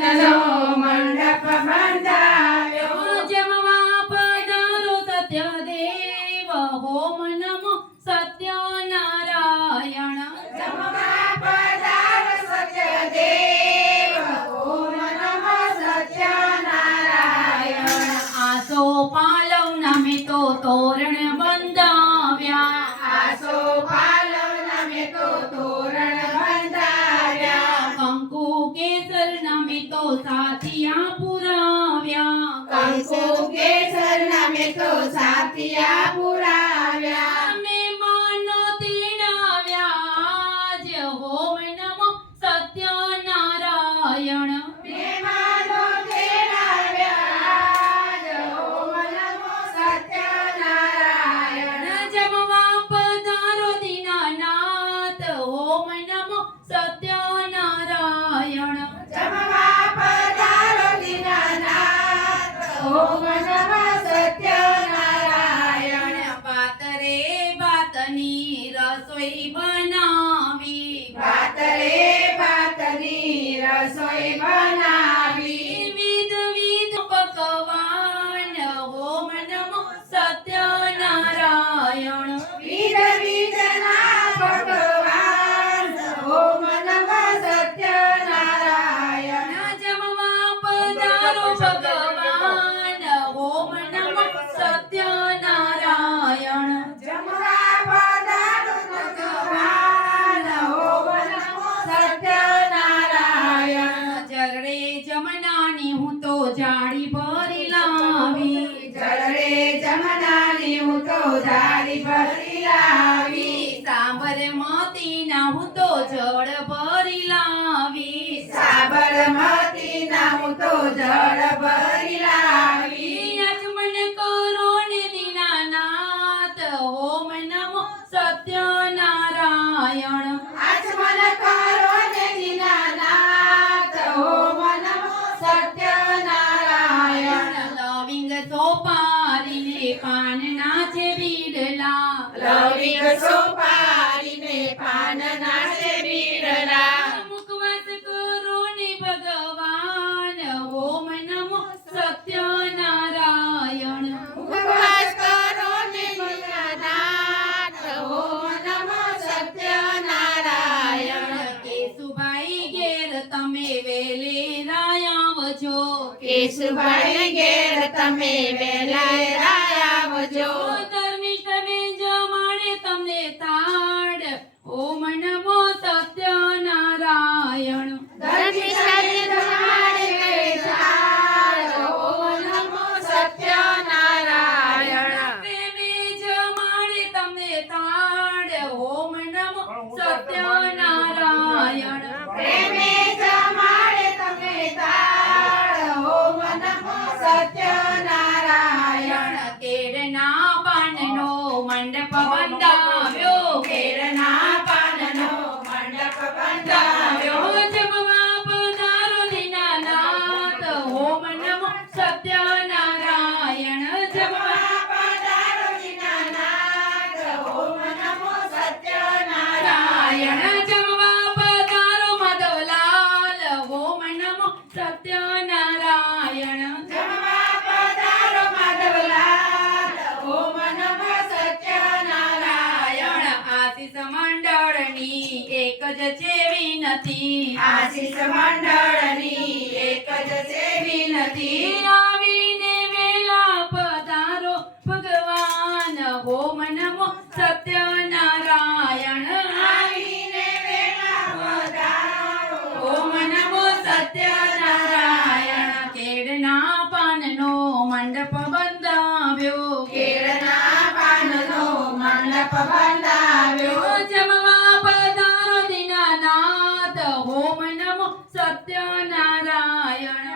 મંડપ બંધાવ્યો જમવા પધારો સત્યદેવ હોમ નમો સત્યનારાયણ જમવા પધારો સત્યદેવ ઓમ નમો સત્યનારાયણ આસો પાલવ નામે તો તોરણ બંધાવ્યા આસો પાલવ નામે તો તોરણ બંધાવ્યા કંકુ કેસર નામે તો સાથિયા પુરાવ્યા કંકુ કેસર નામે તો સાથિયા પુરાવ્યા મહેમાનો તેડાવ્યા જ હોમ નમો સત્યનારાયણ મહેમાનો તેડાવ્યા ઓમ નમો સત્યનારાયણ જમવા પધારો દીનાનાથ હોમ નમો સત્યનારાયણ જમવા પધારો દીનાનાથ ઓમ નમઃ સત્યનારાયણ પાતરે ભાતની રસોઈ બનાવી ભાતરે ભાતની રસોઈ બનાવી વિધ પકવાન હોમ નમો સત્યનારાયણ વિધ વિધના ભગવાન ઓમ નમઃ સત્યનારાયણ જમવા પધારો ભગવાન હોમ નમો સત્યનારાયણ જમવા પધારો ભગવાન ઓમ નમો સત્યનારાયણ જરડે જમનાની હું તો જાળી ભરી લાવી જળરે જમનાની હું તો જાળી ભરી લાવી સાંભર મોતીના હું તો જળ ભરી લાવી સાબરમતીના હું તો જળ ભરી લાવી યજમન કરો ને દીનાનાથ હોમ નમો સત્યનારાયણ આચમન કરો ને દીનાનાથ ઓમ નમો સત્યનારાયણ લવિંગ સોપારીને પાનના છે બીડલા લવિંગ સોપારીને પાનના છે બીડલા મુખવાસ કરો ને ભગવાન હોમ નમો સત્યનારાયણ ઉપવાસ કરો ને દીનાનાથ ઓમ નમો સત્યનારાયણ કેશુભાઈ ઘેર તમે વેલે આવજો કેશુભાઈ ઘેર તમે વહેલા આવજો ધર્મિષ્ઠ બેન જમાડે તમને તાડ ઓમ નમો સત્યનારાયણ ધર્મિષ્ઠાને જમાડે થાળ ઓમ નમો સત્યનારાયણ પ્રેમે જમાડે તમને તાડ ઓમ નમો સત્યનારાયણ પ્રેમે જમાડે તમે થાળ ઓમ નમો સત્યનારાયણ કેળના પાનનો મંડપ બંધાવ્યો કેળના પાનનો મંડપ બંધાવ્યો જમવા પધારો દીનાનાથ હોમ નમો સત્યનારાયણ જમવા પધારો દીનાનાથ ઓમ નમો નારાયણ સત્યનારાયણ જમવા પધારો માધવલાલ હોમ નમો સત્યનારાયણ જમવા પધારો માધવલાલ ઓમ નમો સત્યનારાયણ આશીષ મંડળની એક જ છે વિનતી આશીષ મંડળની એક જ છે વિનતી આવીને વેલા પધારો ભગવાન હોમ નમો સત્યનારાયણ આવીને વેલા પધારો ઓમ નમો સત્યનારાયણ કેળના પાનનો મંડપ બંધાવ્યો કેળના પાનનો મંડપ બંધાવ્યો જમવા પધારો દીનાનાથ હોમ નમો સત્યનારાયણ